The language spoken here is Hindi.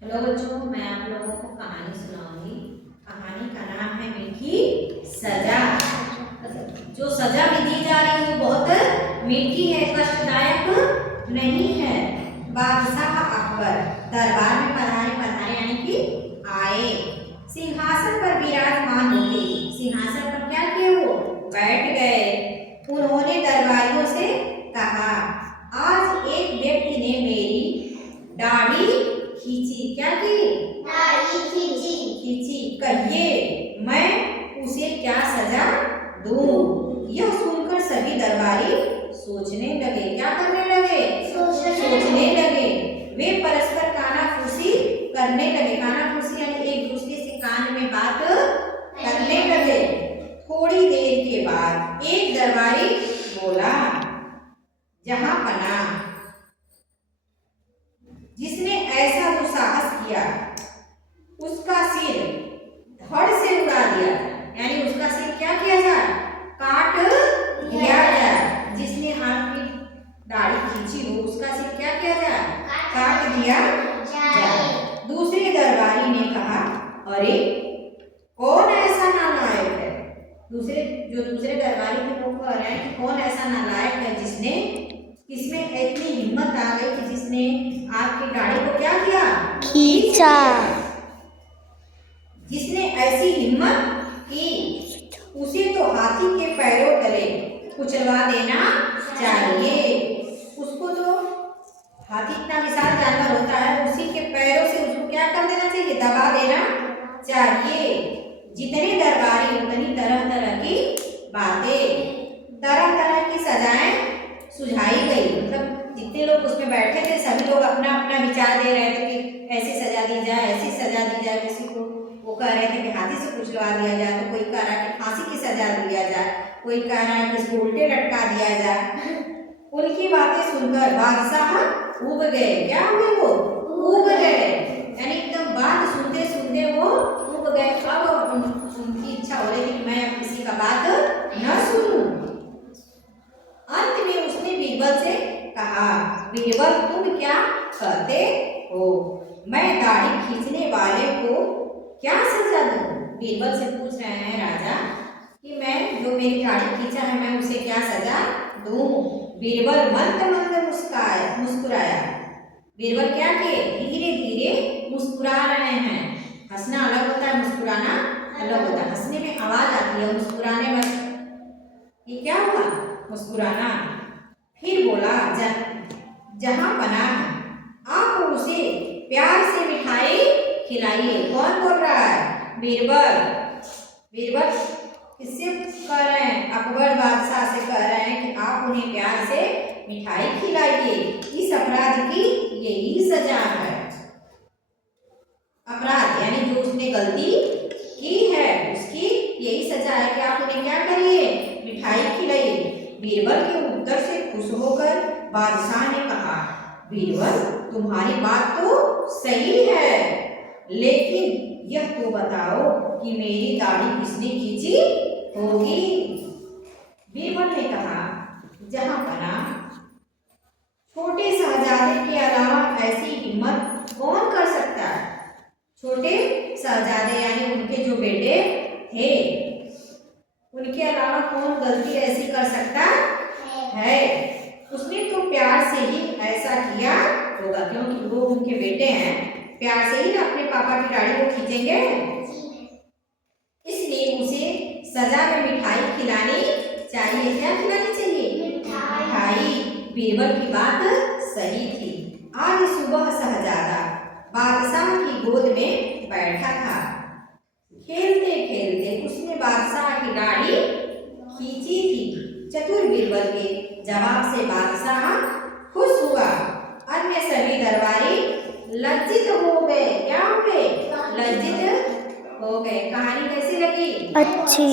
हेलो बच्चों, मैं आप लोगों को कहानी सुनाऊंगी। कहानी का नाम है मीठी सजा। जो सजा भी दी जा रही है वो बहुत मीठी है, कष्टदायक नहीं है। बादशाह अकबर दरबार में पधारे पधारे यानी कि आए। सिंहासन पर विराजमान होते सिंहासन पर क्या किए, वो बैठ गए। उन्होंने दरबारियों से कहा, आज एक व्यक्ति ने मेरी दाढ़ी खींची। क्या की? दाढ़ी खींची। खींची। कहिए मैं उसे क्या सजा दूं? यह सुनकर सभी दरबारी सोचने लगे। क्या करने लगे? सोचने लगे। वे परस्पर कानाफूसी करने लगे। कानाफूसी यानी एक दूसरे से कान में बात करने लगे। थोड़ी देर के बाद एक दरबारी बोला, जहां पना, जिसने ऐसा दुस्साहस किया उसका सिर धड़ से उड़ा दिया, यानी उसका सिर क्या किया जाए? काट दिया जाए। जिसने आपकी दाढ़ी खींची हो उसका सिर क्या किया जाए? काट दिया जाए। दूसरे दरबारी ने कहा, अरे कौन ऐसा नालायक है? दूसरे दरबारी के लोग कह रहे हैं कि कौन ऐसा नालायक है जिसने, किसमें इतनी हिम्मत आ गई कि जिसने आपकी गाड़ी को क्या किया? खींचा। जिसने ऐसी हिम्मत की उसे तो हाथी के पैरों तले कुचलवा देना चाहिए। उसको तो, हाथी इतना विशाल जानवर होता है, उसी के पैरों से उसको क्या कर देना चाहिए? दबा देना चाहिए। जितने दरबारी उतनी तरह तरह की बातें, तरह तरह की सजाएं सुझाई गई। मतलब जितने लोग उसमें बैठे थे सभी लोग अपना अपना विचार दे रहे थे कि ऐसी सजा दी जाए, ऐसी सजा दी जाए। किसी को वो कह रहे थे कि हाथी से कुचलवा दिया जाए, तो कोई कह रहा है कि फांसी की सजा दिया जाए, कोई कह रहा है कि इसको उल्टे लटका दिया जाए। उनकी बातें सुनकर बादशाह उब गए। क्या हुए? वो उब गए, यानी एकदम बात सुनते सुनते वो उब गए। अब उनकी इच्छा हो रही थी कि मैं अब किसी का बात न सुनूं। अंत में उसने बीरबल से कहा, बीरबल तुम क्या कहते हो? मैं दाढ़ी खींचने वाले को क्या सजा दूं? बीरबल से पूछ रहे हैं राजा कि मैं, जो मेरी दाढ़ी खींचा है, मैं उसे क्या सजा दूं? बीरबल मंद मंद मुस्कुराया। बीरबल क्या किए? धीरे धीरे मुस्कुरा रहे हैं। हंसना अलग होता है, मुस्कुराना अलग होता है। हंसने में आवाज आती है, मुस्कुराने में ये क्या हुआ? मुस्कुराना। फिर बोला, जहां पना, आप उसे प्यार से मिठाई खिलाइए। कौन बोल रहा है? बीरबल। बीरबल किससे कह रहे हैं? अकबर बादशाह से कह रहे हैं कि आप उन्हें प्यार से मिठाई खिलाइए। इस अपराध की यही सजा है। अपराध यानी जो उसने गलती की है उसकी यही सजा है कि आप उन्हें क्या करिए? मिठाई खिलाइए। बीरबल के उत्तर से खुश होकर बादशाह ने कहा, बीरबल तुम्हारी बात तो सही है, लेकिन यह तो बताओ कि मेरी दाढ़ी किसने खींची होगी? बीरबल ने कहा, जहां पना, छोटे शहजादे के अलावा ऐसी हिम्मत कौन कर सकता है? छोटे शहजादे यानी उनके जो बेटे थे, उनके अलावा कौन गलती ऐसी कर सकता है? उसने तो प्यार से ही ऐसा किया होगा, क्योंकि वो उनके बेटे हैं, प्यार से ही ना अपने पापा की दाढ़ी को खींचेंगे। इसलिए उसे सजा में मिठाई खिलानी चाहिए। क्या खिलानी चाहिए? मिठाई। बीरबल की बात सही थी। आज सुबह शहजादा बादशाह की गोद में बैठा था। खेलते खेलते उसने बादशाह की दाढ़ी खींची थी। चतुर बीरबल के जवाब से बादशाह खुश हुआ। अन्य सभी दरबारी लज्जित हो गए। क्या हो गए? लज्जित हो गए। कहानी कैसी लगी? अच्छी।